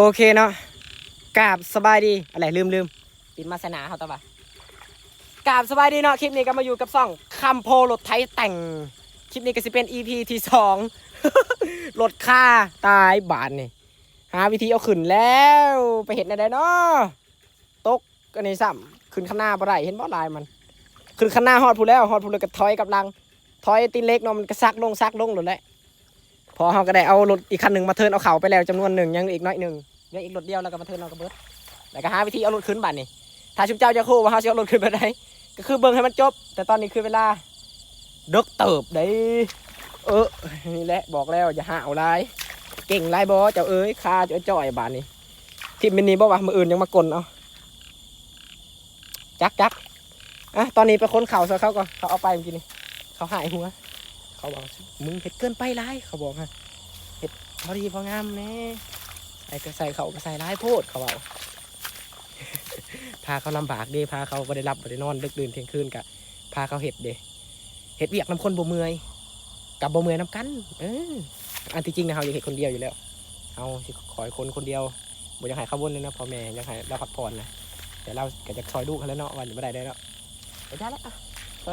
โอเคเนาะกราบสบายดีอะไรลืมปิดมาสนาเขาตะบะกราบสบายดีเนาะคลิปนี้ก็มาอยู่กับซ่องคำโพรถไถแต่งคลิปนี้ก็จะเป็น EP ที่2 รถค่าตายบานนี่หาวิธีเอาขึ้นแล้วไปเห็นอะไรเนาะตกอันนี้ซ้ำขึ้นข้างหน้าบ่ได้เห็นบ่ลายมันขึ้นข้างหน้าฮอดพูแล้วฮอดพูเลยก็ถอยกับลังถอยตีนเล็กเนาะมันก็ซักลงหลุดแล้วพอเขาก็ได้เอารถอีกคันหนึ่งมาเทิร์นเอาเข่าไปแล้วจำนวนหนึ่งยังอีกน้อยหนึ่งยังอีกรถเดียวแล้วก็มาเทิร์นเอากระเบิดแล้วก็หาวิธีเอารถขึ้นบัดนี่ถ้าชุบเจ้าจะคู่ว่าเขาจะเอารถขึ้นไปได้ก็คือเบิ่งให้มันจบแต่ตอนนี้คือเวลาดกเติบได้นี่แหละบอกแล้วอย่าหาเอาลายเก่งลายบอเจ้าเอ้ยคาจ่อยบาดนี่คลิปมินิบอกว่ามืออื่นยังมากลเอาจักอ่ะตอนนี้ไปค้นเข่าซะเขาก็เขาเอาไปเมื่อกี้นี่เขาหายหัวเขาบอกมึงเผ็ดเกินไปร้ายเขาบอกฮะเผ็ดพอดีพองามแน่ไอ้ก็ใส่เขาก็ใส่ร้ายโพดเขาบอก พาเขาลำบากเด้พาเขาไม่ได้รับไม่ได้นอนดึกดื่นเที่ยงคืนกะพาเขาเห็ดเด้เห็ดเวียกน้ำคนบ่เมื่อยกับบ่เมื่อยน้ำกันอันที่จริงนะเขาอยากเห็ดคนเดียวอยู่แล้วเอาสิขอคนเดียวบ่อยากให้เขาวนเลยนะพ่อแม่อยากให้เราพักผ่อนนะแต่เราก็จะซอยลูกเขาแล้วเนาะวันไม่ได้แล้วไปได้แล้ว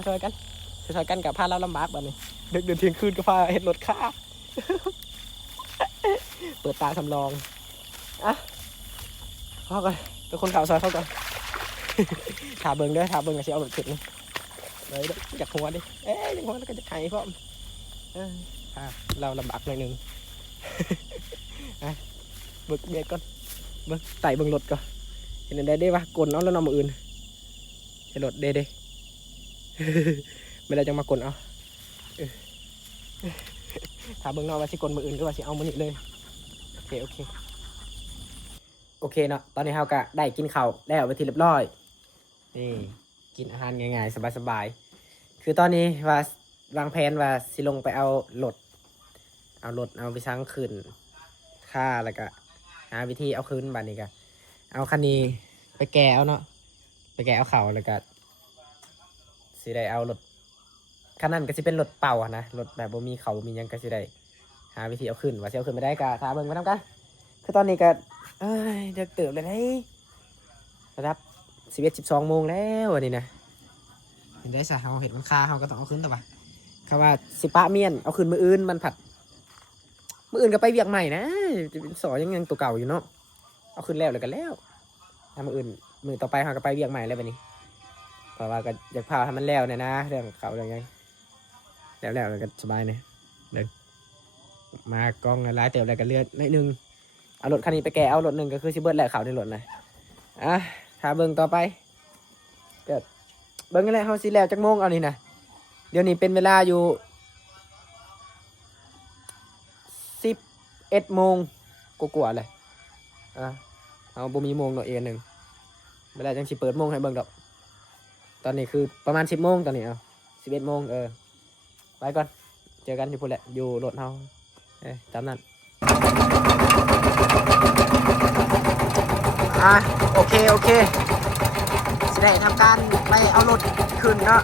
ซอยกันกับพาเราลำบากแบบนี้ดึกดื่นเที่ยงคืนก็พาเห็ดรถค่า เปิดตาสำรองอ่ะพ่อก่อนเป็นคนข่าวซอยเขาก่อน ถาเบิ้งด้วยถาเบิ้งกับเชี่ยวหลุดขึ้นนี่เลยอยากหัวดิอยากหัวแล้วก็จะไข่พ่อมเราลำบากหน่อยหนึ่ง เบิ้งเด็กก่อนเบิ้งไต่เบิ้งรถก่อนเห็นได้ปะกลนเอาแล้วนอนมืออื่นเห็นรถเด้ ไม่ได้จังมากลนเอาถาเบิ้งนอกว่าสิกลมืออื่นก็ว่าสิเอามือนี่เลยโอเคเนาะตอนนี้เราก็ได้กินข้าวได้เอาไปทีเรียบร้อยนี่กินอาหารง่ายๆสบายๆคือตอนนี้ว่าวางแผนว่าสิลงไปเอารถเอาไปซังขึ้นค่าแล้วก็หาวิธีเอาคืนบัดนี้ก็เอาคันนี้ไปแก่เอาเนาะไปแก่เอาเข่าแล้วก็สิได้เอารถคันนั้นก็สิเป็นรถเป่านะรถแบบบ่มีเข่าบ่มีหยังก็สิได้หาวิธีเอาขึ้นว่าสิเอาขึ้นไม่ได้ก็ถ้าเบิ่งไปทำกันคือตอนนี้ก็เดือดเติบเลยนะระดับ11-12 โมงแล้ววันนี้นะเห็นได้สะเขาเห็นมันคาเขาก็ต้องเอาขึ้นต่อไปคำว่าสิปะเมียนเอาขึ้นมืออื่นมันผัดมืออื่นก็ไปเวียกใหม่นะจะเป็นสอยังตัวเก่าอยู่เนาะเอาขึ้นแล้วเลยกันแล้วถ้ามืออื่นมือต่อไปเขาก็ไปเวียกใหม่แล้วแบบนี้เพราะว่าก็อยากพาให้มันแล้วเนี่ยนะเรื่องเขาเรื่องไงแล้วก็สบายเนี่ยเดินมากองร้ายเติบอะไรกันเลือดนิดนึงเอารถคันนี้ไปแกเอารถหนึ่งก็คือชิเบิร์ดแหละเขาในรถนะถ้าเบิ้งต่อไปเกิดเบิ้งอะไรเขาสิแล้วจักโมงเอานี่นะเดี๋ยวนี้เป็นเวลาอยู่11 โมงกว่าเลยเอาบ่มีโมงหน่อยหนึ่งเวลาจังสิเปิดโมงให้เบิ้งดอกตอนนี้คือประมาณ10 โมงตอนนี้11 โมงไปก่อนเจอกันที่พุ่นแหละอยู่รถเขาตามนั้นโอเคสิได้ทำการไปเอารถขึ้นเนาะ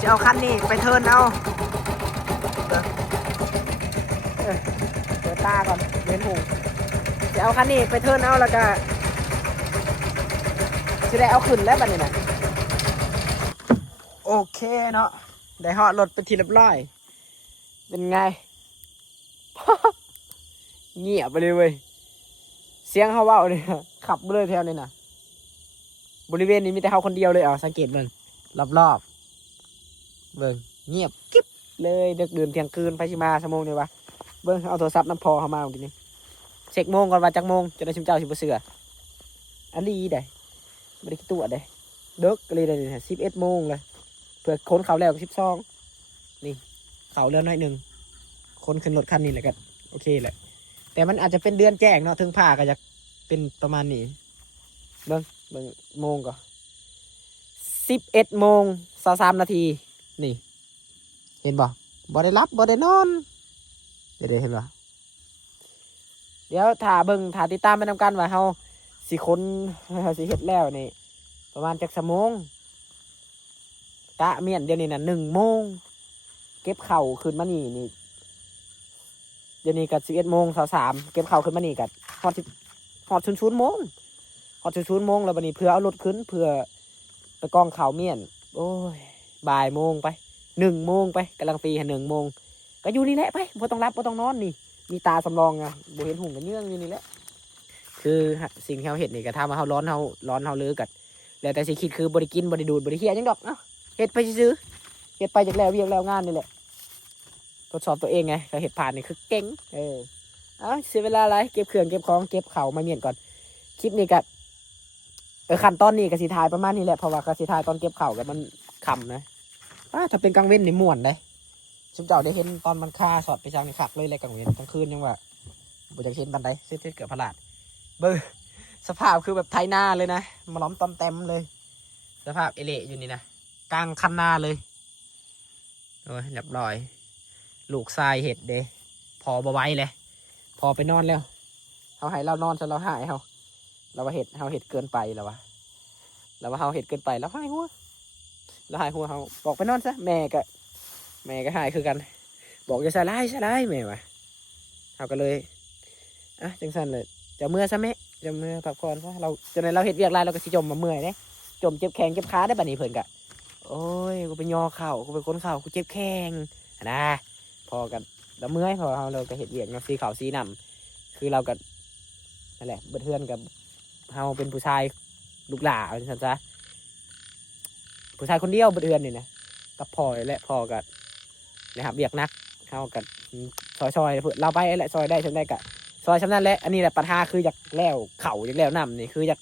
จะเอาคันนี้ไปเทิร์นเอาเปิดตาก่อนเว้นหูจะเอาคันนี้ไปเทิร์นเอาแล้วก็สิได้เอาขึ้นแล้วบัดนี้นะโอเคเนาะได้เหาะรถไปทีเรียบร้อยเป็นไง เงียบไปเลยเว้ยเสียงเขาเว้าเลยขับเลยแถวนี้นะบริเวณนี้มีแต่เขาคนเดียวเลยสังเกตมันรอบเบิ่งเงียบกิ๊บเลยดึกดื่นเที่ยงคืนไปชิมาชั่วโมงเนี่ยวะเบิ่งเอาโทรศัพท์น้ำพอเข้ามาเมื่อกี้นี้เช็คโมงก่อนว่าจักโมงจะได้ชิมเจ้าชิมเสืออันนี้ได้ไม่ได้คิดตัวได้ดึกเลยเลย11 โมงเลยเพื่อค้นเขาแล้ว12นี่เขาเลื่อนหน่อยหนึ่งคนขึ้นรถคันนี้แหละกันโอเคแหละแต่มันอาจจะเป็นเดือนแจ้งเนาะถึงผ่าก็จะเป็นประมาณนี้เบิ่งโมงก่อน11 โมง23 นาทีนี่เห็นบ่ได้รับบ่ได้นอนเดี๋ยวเห็นบ่เดี๋ยวถ้าติดตามไปนำกันว่าเฮาสิค้นสิเฮ็ดแล้วนี่ประมาณจักชั่วโมงกะเมียนเดี๋ยวนี้น่ะ1 โมงเก็บเข่าขึ้นมานี่เดี๋ยวนี้กับ11 โมง23เก็บเข่าขึ้นมานี่กับฮอด หอด00 โมงหอด00 โมงแล้วบัดนี้เพื่อเอารถขึ้นเพื่อไปกองเขาเมียนโอ้ยบ่ายโมงไป1 โมงไปกำลังตี1 โมงก็อยู่นี่แหละไปบ่ต้องรับบ่ต้องนอนนี่มีตาสำรองอ่ะบ่เห็นหุ่งกันเยื่องอยู่นี่แหละคือสิ่งที่เราเห็นนี่ก็ทำมาเราร้อนเราลือกันแล้วแต่สิคิดคือบ่ได้กินบ่ได้ดูดบ่ได้เฮียหยังดอกเนาะเฮ็ดไปซื้อเฮ็ดไปจากแล้วเวียกแล้วงานนี่แหละทดสอบตัวเองไงก็เฮ็ดผ่านนี่คือเก่งเสียเวลาอะไรเก็บเครื่องเก็บของเก็บเข่ามาเมียนก่อนคลิปนี้ก็ขั้นตอนนี้ก็สิถ่ายประมาณนี้แหละเพราะว่าก็สิถ่ายตอนเก็บเข่ากับมันค่ำนะถ้าเป็นกลางเว้นนี่ม่วนเลยชุมเจ้าได้เห็นตอนมันฆ่าสอดไปทางในขักเลยกลางเว้นกลางคืนยังว่าบ่จะเห็นบันไดเส้นเกือบพลาดเบอร์สภาพคือแบบไทยนาเลยนะมาล้อมต้อมเต็มเลยสภาพเอเละอยู่นี่นะกลางคันนาเลยโอ้ยเรียบร้อยลูกทรายเห็ดเด้พอบไหว้เลยพอไปนอนแล้วเขาให้เรานอนจนเราหายเราว่าเห็ดเกินไปแล้ววะเราว่าเห็ดเกินไปแล้วหายหัวเขาบอกไปนอนซะแม่ก็หายคือกันบอกจะสลายแม่วะเขาก็เลยจังสันเลยจะเมื่อซะแม่จะเมื่อพักผ่อนซะเราจนเราเห็ดเวียกไรเราก็สิจมมาเมื่อยเด้จมเจ็บแข้งเจ็บขาได้บัดนี้เพิ่นกะโอ้ยกูไปยอเข่ากูไปค้นเข่ากูเจ็บแข้งนะพอกันเราเมื่อยพอเราก็เห็ดเวียกเนาะสีขาวสีน้ำคือเราก็นั่นแหละเบิดเทือนกับเราเป็นผู้ชายลูกหล่าเป็นสันซะผู้ชายคนเดียวเบิดเทือนนี่นะกับพ่อและพ่อกับนะครับเวียกนักเขากับซอยเราไปแหละซอยได้ฉันได้กะซอยฉันนั่นแหละอันนี้แหละปัญหาคืออยากแล้วเข่าอยากแล้วน้ำนี่คืออยาก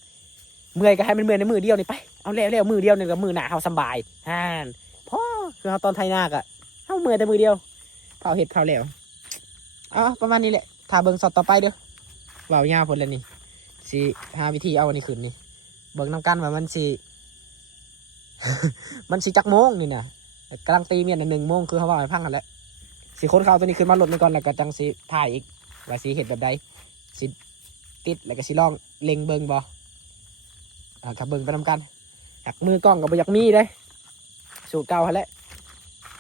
เมื่อยก็ให้มันเมื่อยในมือเดียวนี่ไปเอาแล้วมือเดียวนี่กับมือหนาเขาสบายพ่อคือเขาตอนไทยนาก็เขาเมื่อยแต่มือเดียวเผาเห็ดเผาแล้วประมาณนี้แหละถ้าเบิ่งสดต่อไปเด้อเบายาวผลแล้วนี่สิหาวิธีเอาอันนี้ขึ้นนี่เบิ่งน้ำกันว่ามันสิ มันสิจักโมงนี่นะกำลังตีเมียน1 โมงคือเขาว่าให้พังกันแล้วสิคนเขาตัวนี้ขึ้นมาลดไปก่อนแล้วก็จังสิถ่ายอีกว่าสิเห็ดแบบใดสิติดแล้วก็สิลองเล็งเบิ่งบ่กับเบิ่งไปนำกันอยากมือกล้องกับบ่อยากมีเด้สูตรเก่าหั่นแหละ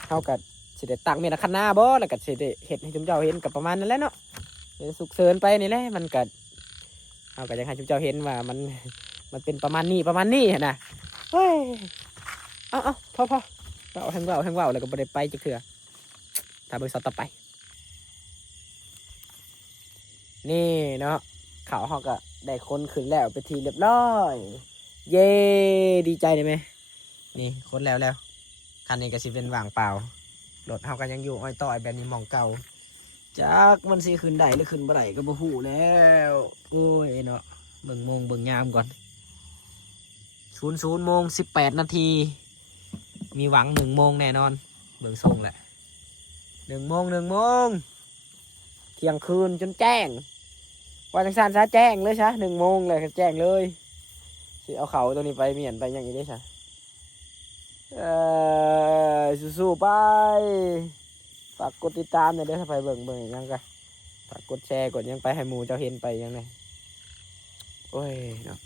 เขากับสิได้ตั้งเมียนคันหน้าบ่แล้วก็สิได้เห็ดให้จุ๊มเจ้าเห็นกับประมาณนั้นแหละเนาะสุกเสริญไปนี่แหละมันก็เอาก็จะให้จุ๊มเจ้าเห็นว่ามันเป็นประมาณนี้นะเฮ้ยพอเราแห้งว่าวแล้วก็บ่ได้ไปจะเถื่อถ้าเบิ่งสดต่อไปนี่เนาะเขาก็ได้คนขึ้นแล้วไปทีเรียบร้อยเย้ดีใจได้ไหมนี่คนแล้วคันนี้ก็สิเป็นว่างเปล่ารถเขาก็ยังอยู่อ้อยต่อยแบบนี้มองเก่าจากมันสิขึ้นได้หรือขึ้นบ่ได้ก็บ่ฮู้แล้วโอ้ยเนาะเบิ่งยามก่อน00:18 นาทีมีหวัง1 โมงแน่นอนเบิ่งทรงแหละ1 โมงเที่ยงคืนจนแจ้งวันจังสันซะแจ้งเลยซะ1 โมงเลยแจ้งเลยสิเอาเขาตัวนี้ไปเมียนไปอย่างนี้ได้ซะสู้ๆไปฝากกดติดตามหน่อยเด้อถ้าไปเบิ่งยังกันฝากกดแชร์กดยังไปให้หมู่เจ้าเห็นไปยังไงโอ้ยเนาะ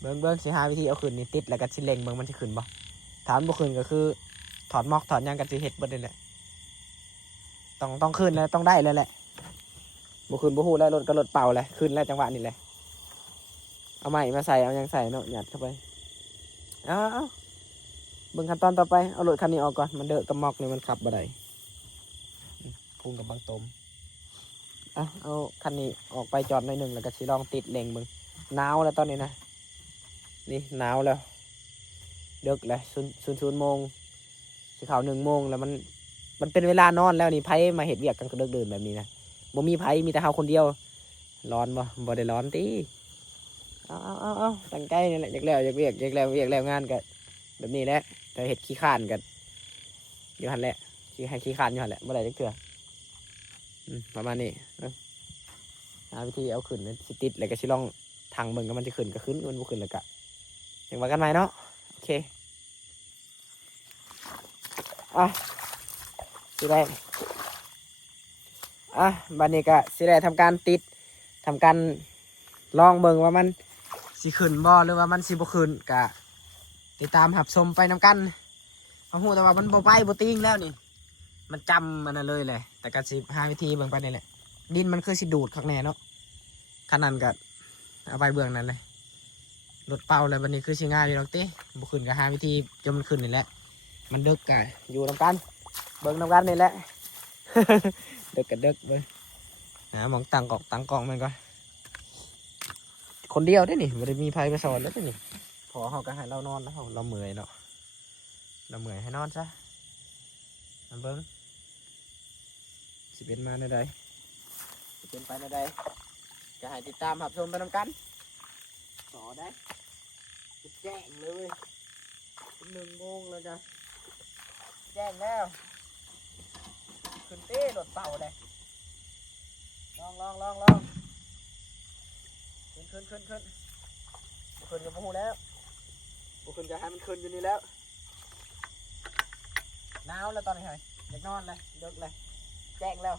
เบิ่งสิหาวิธีเอาขึ้นนี่ติดแล้วก็สิเล็งเบิ่งมันสิขึ้นบ่ถามบ่ขึ้นก็คือถอดหมอกถอดยังกันสิเฮ็ดเบิดนี่แหละต้องขึ้นแล้วต้องได้แล้วแหละบ่ขึ้นบ่ฮู้แล้วรถก็รถเป่าเลยขึ้นแล้วจังหวะนี้แหละเอาใหม่มาใส่เอายังใส่เนาะหยัดเข้าไปเอาเบิ่งขั้นตอนต่อไปเอารถคันนี้ออกก่อนมันเดอะกับหมอกนี่มันขับบ่ได้พุ่งกับบางตมเอาคันนี้ออกไปจอดหน่อยนึงแล้วก็สิลองติดเล็งเบิ่งหนาวแล้วตอนนี้นะนี่หนาวแล้วเดึกเลย00 โมงสิเข้า1 โมงแล้วมันเป็นเวลานอนแล้วนี่ไผมาเห็ดเวียกกันก็เดินแบบนี้นะบ่มีไผมีแต่เฮาคนเดียวร้อนบ่ได้ร้อนติเอาตั้งใจนี่แหละอยากแล้วเวียกแล้วงานก็แบบนี้แหละแต่เห็ดขี้ข้านกันอยู่หั่นแหละให้ขี้ข้านอยู่หั่นแหละบ่ได้จักเทื่อประมาณนี้หาวิธีเอาขึ้นสิติดแล้วก็สิลองทางเบิ่งก็มันจะขึ้นก็ขึ้นมันบ่ขึ้นแล้วก็อย่างว่ากันใหม่เนาะโอเคสิได้บัดนี้ก็สิได้ทำการลองเบิ่งว่ามันสิขึ้นบ่หรือว่ามันสิบ่ขึ้นก็ติดตามหับชมไปนำกันเพราะฮู้แต่ว่ามันบ่ไปบ่ติงแล้วนี่มันจำมันเลยแต่ก็สิหาวิธีเบิ่งไปนี่แหละดินมันคือสิดูดข้างในเนาะ ขนาดกับเอาไปเบื้องนั้นเลยรถเป่าเลยวันนี้คือชิง่ายอยู่ดอกติบุขึ้นกับหาวิธีจนมันขึ้นนี่แหละมันดึกกะอยู่นำกันเบิ่งนำกันนี่แหละ ดึกกับดึกเลยนะมองตั้งกล่องมันก็คนเดียวได้นี่ไม่ได้มีไฟมาสอนแล้วนี่พอเขาก็ให้เรานอนแล้วเราเมื่อยเนาะเราเมื่อยให้นอนซะมันเบิ่งสิเป็นมาในใดสิเป็นไปในใดจะให้ติดตามรับชมไปนำกันต่อได้จะแจ้งเลย1 โมงแล้วจ้ะแจ้งแล้วขึ้นเต้รถเป่าเลยลองขึ้นกับพูแล้วขึ้นจะให้มันขึ้นอยู่นี่แล้วหนาวแล้วตอนนี้เหรออยากนอนเลยเลิกเลยแจ้งแล้ว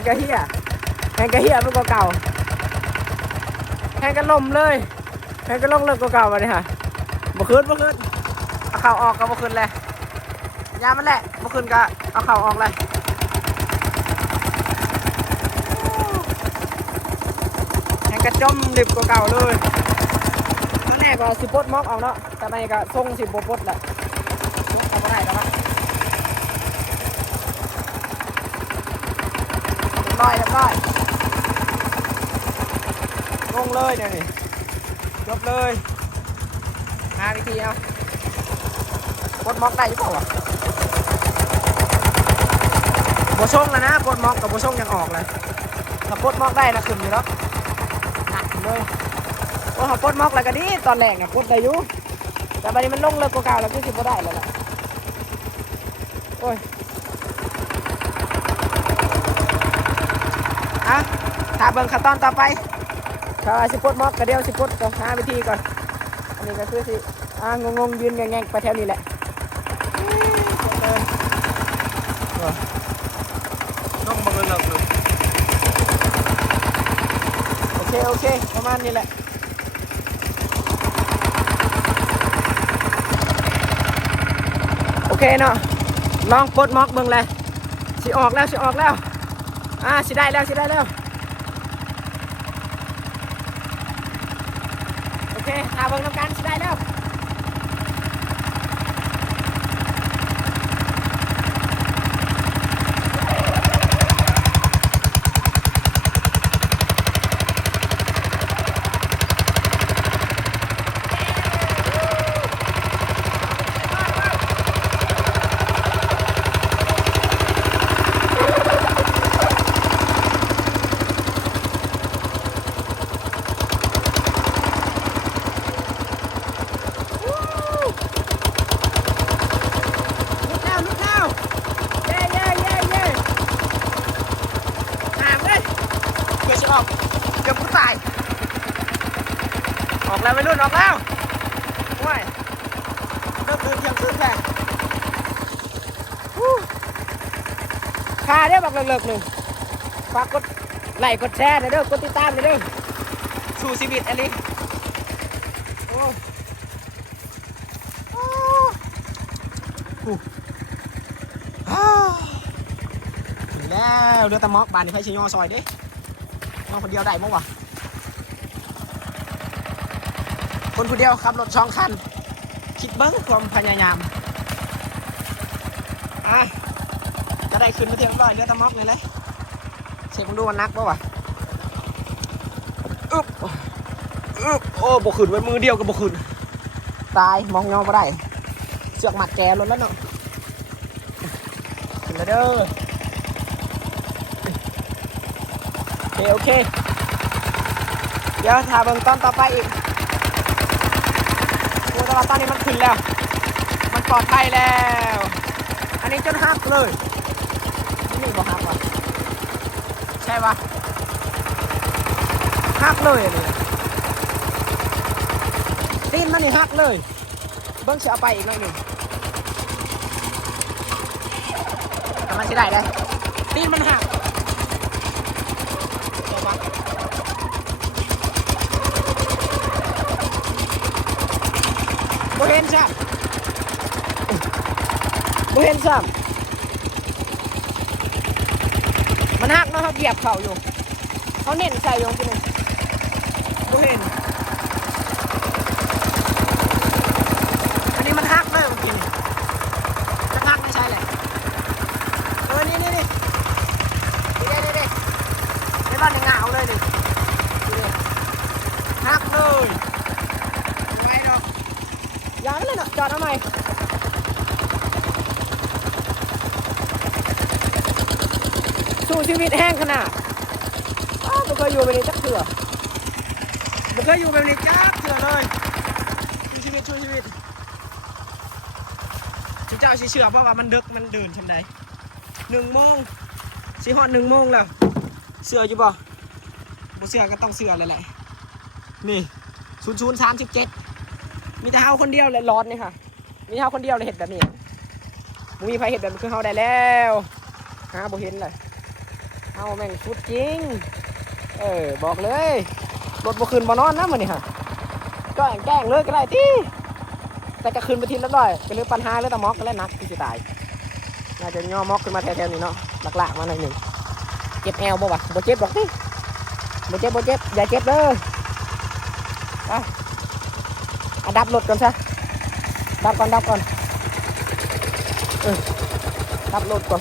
แห้งกระเฮียมันก็เก่าแห้งกระลมเลยแห้งกระลงเลิกก็เก่ามาเลยค่ะบ่ขึ้นเอาเข่าออกก็บ่ขึ้นเลยยามันแหละบ่ขึ้นก็เอาเข่าออกเลยแห้งกระจมดิบก็เก่าเลยตอนแรกก็สิปลดม็อกเอาเนาะแต่ในก็ทรงสิบ่ปลดแหละทรงเอาไม่ได้แล้วมั้งเรียบร้อยลงเลยเนี่ยนี่จบเลยหาวิธีเอาปลดม็อกได้หรือเปล่าวะโบช่งแล้วนะปลดม็อกกับโบช่งยังออกเลยถ้าปลดม็อกได้นะขึ้นอยู่แล้วหนักเลยโอ้เขาปลดม็อกแล้วก็ดีตอนแรกเนี่ยปลดได้อยู่แต่บัดนี้มันลงเลยกว่าเก่าแล้วก็สิบ่ได้แล้วล่ะโอ้ยถ้าเบิ่งขั้นตอนต่อไปถ้าสิปลดม็อกก็เดี๋ยวสิปลดก็หาวิธีก่อนอันนี้ก็คือสิงงยืนแง่งๆไปแถวนี้แหละน้องบังเอิญหลับเลยโอเคประมาณนี้แหละโอเคเนาะลองปลดม็อกเบิ่งเลยสิออกแล้วสิได้แล้วโอเคหาเบิ่งน้ำกันสิได้แล้วเกือบกูตายออกแล้วไม่รุ่นออกแล้วว้ายเลิกคืนเที่ยงคืนแค่ค่าเด้อบักเลิกหนึ่งฝากกดไลค์กดแชร์เด้อกดติดตามเด้อสู่ชีวิตอะไร ถึงแล้วเรือตะมอกบานนี่ไฟชิยอซอยดิน้องคนเดียวได้มั้งวะคนคนเดียวขับรถ2 คันคิดเบิ้งความพยายามก็ได้ขึ้นมาเทียบร้อยเรือตะมอกเลยเลยเช็คมึงดูมันนักป่ะวะโอ้บกขึ้นไว้มือเดียวกับบกขึ้นตายมองยอมาได้เสือกหมัดแกล้นแล้วเนาะขึ้นมาเด้อโอเคเดี๋ยวถ่ายเบิ่งตอนต่อไปอีกโอ้ตอนนี้มันขึ้นแล้วมันปลอดภัยแล้วอันนี้จนหักเลยนี่บอกหักวะใช่ปะหักเลยอันนี้ตีนมันนี่หักเลยเบิ้งเสียเอาไปอีกหน่อยหนึ่งมันใช้ได้เลยตีนมันหักโบเห็นซ้ำมันหักเนาะเขาเหยียบเข่าอยู่เขาเน้นใส่ยงทีนึงโบเห็นอันนี้มันหักเลยเมื่อกี้จะหักไม่ใช่เลยนี่ไม่รอดในเงาเลยดิหักเลยไม่หรอกย้ายเลยเนาะจอดทำไมสู้ชีวิตแห้งขนาดไม่เคยอยู่แบบนี้จักเถื่อไม่เคยอยู่แบบนี้จักเถื่อเลยสู้ชีวิตชูเจ้าเชื่อเพราะว่ามันดึกมันเดินชันใด1 โมงสิฮอด1 โมงแล้วเสื้ออยู่บ่เสื้อก็ต้องเสื้อเลยแหละนี่0037มีแต่เฮาคนเดียวเลยร้อนนี่ค่ะมีเฮาคนเดียวเลยเห็ดแบบนี้มึงมีไฟเห็ดแบบนี้คือเฮาได้แล้วหาบ่เห็นเลยเฮาแม่งสุดจริงบอกเลยรถบ่คืนบ่นอนนะมื้อนี้ค่ะก็แกล้งเลยก็ได้ติแต่ก็คืนไปทีละร้อยเป็นเรื่องปัญหาเรื่องตะมอกก็แล้วนักที่จะตายน่าจะย่อมอกขึ้นมาแถวๆนี้เนาะหลักๆมาหน่อยหนึ่งเจ็บแอวบ่วะบ่เจ็บหรอกติบ่เจ็บอย่าเจ็บเลยดับรถก่อนซะดับก่อนดับรถก่อน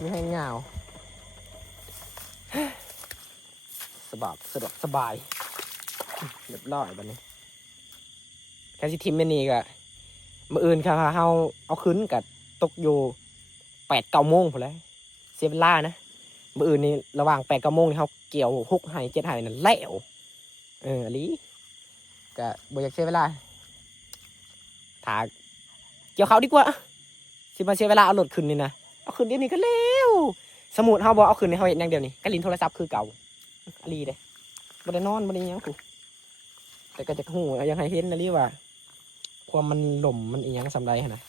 นี่ให้เงาสะดวกสบายเรียบร้อยบัดนี้แค่สิทีมแม่นี่ก็มื้ออื่นค่ะเฮาเอาขึ้นกับตกอยู่8-9 โมงพุ่นแหละเสียเวลานะมื้ออื่นนี่ระหว่าง8-9 โมงนี่เฮาเกี่ยว6 ไห่7 ไห่นั่นแล้วอันนี้ก็บ่อยากเสียเวลาถ้าเกี่ยวเขาดีกว่าสิมาเสียเวลาเอารถขึ้นนี่นะเอาขึ้นเดี๋ยวนี้ก็เร็วสมุดเฮาบ่เอาขึ้นในเฮาเฮ็ดอย่างเดียวนี่ก็ลิ้นโทรศัพท์คือเก่าอลีเด้บ่ได้นอนบ่ได้หยังกูแต่ก็จะฮู้ยังให้เห็นนะลิว่าความมันหล่มมันอีหยังสำไรหั่นน่ะ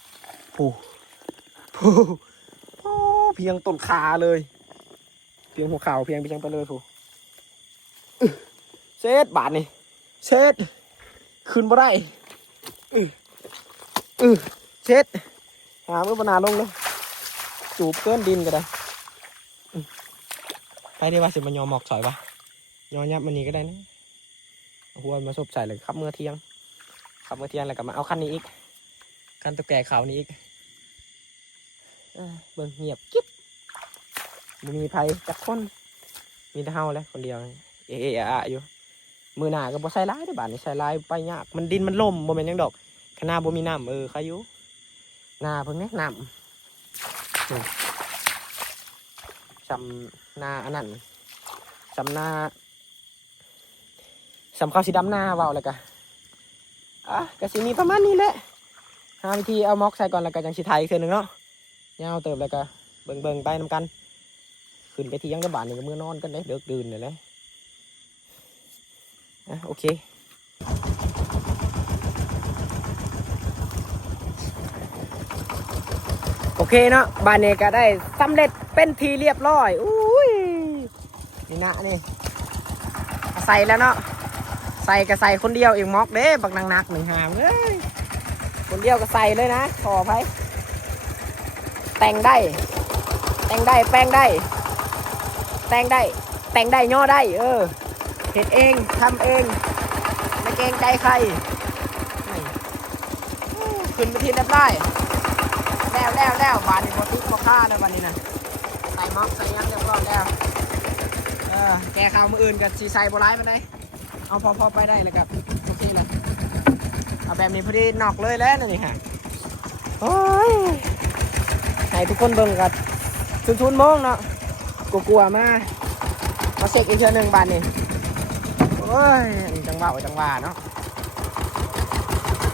เพียงต้นขาเลยเพียงหัวเข่าเพียงไปจังไปเลยผู้เซตบาทนี่เซตขึ้นบ่ได้เซตหาเมื่อบนาลงเลยจูบเกินดินก็ได้ไปได้ว่าสิมันยอมหมอกสอยปะยอมยับมันนี้ก็ได้นะหัวมาซบใส่เลยขับเมื่อเที่ยงแล้วก็มาเอาคันนี้อีกคันตะแก่เขานี้อีกเบิ่งเงียบกิ๊บมันมีไผจักคนมีแต่เฮาเลยคนเดียวอยู่มือหน้าก็บ่ใส่ร้ายได้บาดนี่ใส่ร้ายไปยากมันดินมันล่มบ่แม่นหยังดอกขนาดบ่มีน้ำใครอยู่หน้าเพิ่งแนะนำจำหน้าอันนั้นจำหน้าสำข้าวสีดำหน้าเบาเลยกะกะสิมีประมาณนี้แหละหาวิธีเอาม็อกใส่ก่อนแล้วก็จังสิไทยอีกเทื่อนึงเนาะยาวเติบเลยกะเบิ่งไปนำกันขึ้นไปที่ยังกระบาดนี่ก็มื้อนอนกันได้เลิกดื่นเลยแหละโอเคเนาะบานเนก็ได้สำเร็จเป็นทีเรียบร้อยอุ้ยนี่นะนี่ใส่แล้วเนาะใส่ก็ใส่คนเดียวเองม็อกเด้บักนักหนึ่งหามเลย คนเดียวก็ใส่เลยนะขออภัยแต่งได้แต่งได้แป้งได้แต่งได้แต่งได้ย่อได้เฮ็ดเองทำเองไม่เกรงใจใครขึ้นไปทีเรียบร้อยแล้วบานนี้พอติ๊กพอค่าเลยวันนี้นะใส่ม็อกใส่ยังเรียบร้อยแล้วแกข้าวมืออื่นกับสีใส่โบราณมาได้เอาพอไปได้เลยครับโอเคเลยเอาแบบนี้พอดีนอกเลยแล้วนี่ค่ะโอ้ยให้ทุกคนเบิ่งกันชุนโมงเนาะกลัวมาเสกอีกเทื่อหนึ่งบานนี่โอ้ยจังหวะเนาะ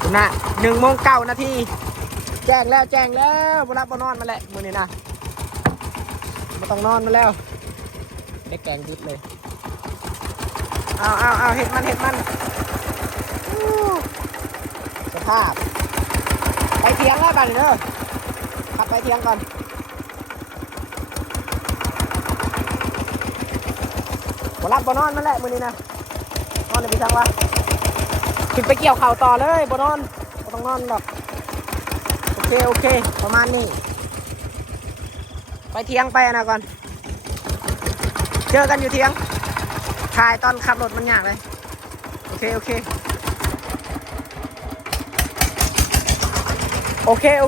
คุณน่ะ1:09 แจ้งแล้วบ่รับบ่นอนมาแหละมื้อนี้นะบ่ต้องนอนมาแล้วได้แกงดิบเลยเอาเห็ดมันสภาพไปเที่ยงแล้วบ้านนี่เด้อขับไปเที่ยงก่อนบ่รับบ่นอนมาแหละมื้อนี้นะนอนเลยไปจังวะขึ้นไปเกี่ยวข่าวต่อเลยบ่นอนบ่ต้องนอนหรอกโอเคประมาณนี้ไปเที่ยงไปนะก่อนเจอกันอยู่เที่ยงถ่ายตอนขับรถมันยากเลยโอเ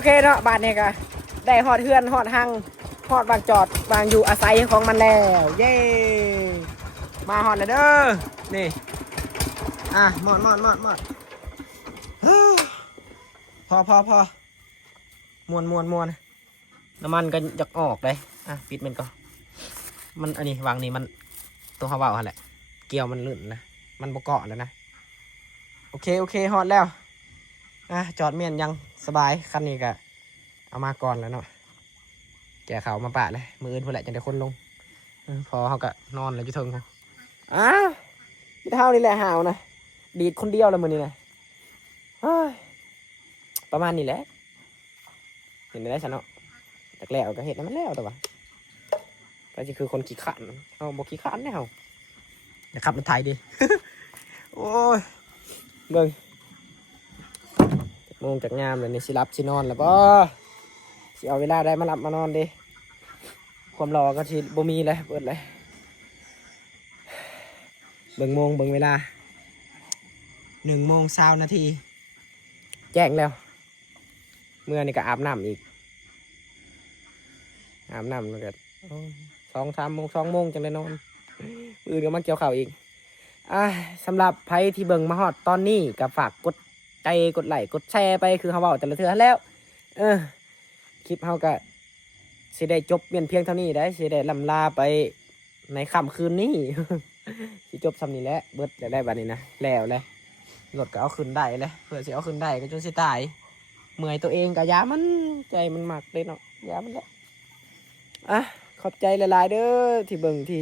คเนาะบ้านนี้ก็ได้ฮอดเฮือนฮอดหังฮอดวางจอดวางอยู่อาศัยของมันแล้วเย้มาฮอดแล้วเด้อนี่หมดพอมวนน้ำมันก็จะออกเลยปิดมันก็มันอันนี้วางนี่มันตัวเขาเบาแหละเกี่ยวมันลื่นนะมันบกเกาะแล้วนะโอเคฮอดแล้วจอดเมียนยังสบายคันนี้ก็เอามาก่อนแล้วเนาะแกเขามาปะเลยมืออื่นเพื่อแหละจะได้คนลงพอเขาก็นอนแล้วจะเทิงเขาที่เท่านี้แหละหาวนะดีดคนเดียวแล้วมือนี่นะประมาณนี้แหละเห็นได้ฉันเนาะจากแล้วก็เห็นแล้วมันแล้วแต่ว่าก็จะคือคนขี้ขันบอกขี้ขันเนี่ยเดี๋ยวขับรถไถดิ โอ้ยเบิ่งโมงจากงามเลยนี่สิรับสินอนแล้วป่สิเอาเวลาได้มาหลับมานอนดิความรอก็สิบ่มีเลยเปิดเลยเบิ่งโมงเบิ่งเวลา1:20 แจ้งแล้วเมื่อนี่ก็อาบน้ำอีกอาบน้ำแล้วก็2-3 โมง2 โมงจังได้นอนอื่นก็มาเกี่ยวข่าวอีกสำหรับไพ่ที่เบิ่งมาฮอดตอนนี้ก็ฝากกดใจกดไลค์กดแชร์ไปคือเขาบอกแต่ละเทื่อแล้วคลิปเขาก็สิได้จบเพียงเท่านี้ได้สิได้ลำลาไปในค่ำคืนนี้ สิจบซ้ำนี้แหละเบิดได้บัดนี้นะแล้วเลยรถก็เอาขึ้นได้เลยเพื่อสิเอาขึ้นได้ก็จนสิตายเมื่อยตัวเองกับยามันใจมันหมักเลยเนาะยามันแหละขอบใจหลายๆเด้อที่เบิ่งที่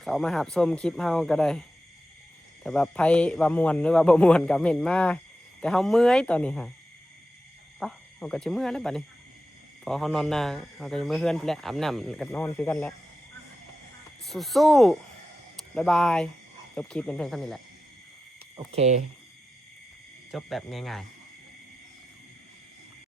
เขามาหับชมคลิปเฮาก็ได้แต่ว่าไพ่ว่ามวนหรือว่าบ่มวนก็เห็นมาแต่เฮาเมื่อยตอนนี้ฮะเฮาก็สิเมื่อยแล้วบัดนี้พอเฮานอนนาเฮาก็จะเมื่อยเฮือนไปแล้วอาบน้ำก็นอนคือกันแล้วสู้ๆบ๊ายบายจบคลิปเป็นเพียงเท่านี้แหละโอเคจบแบบง่ายๆ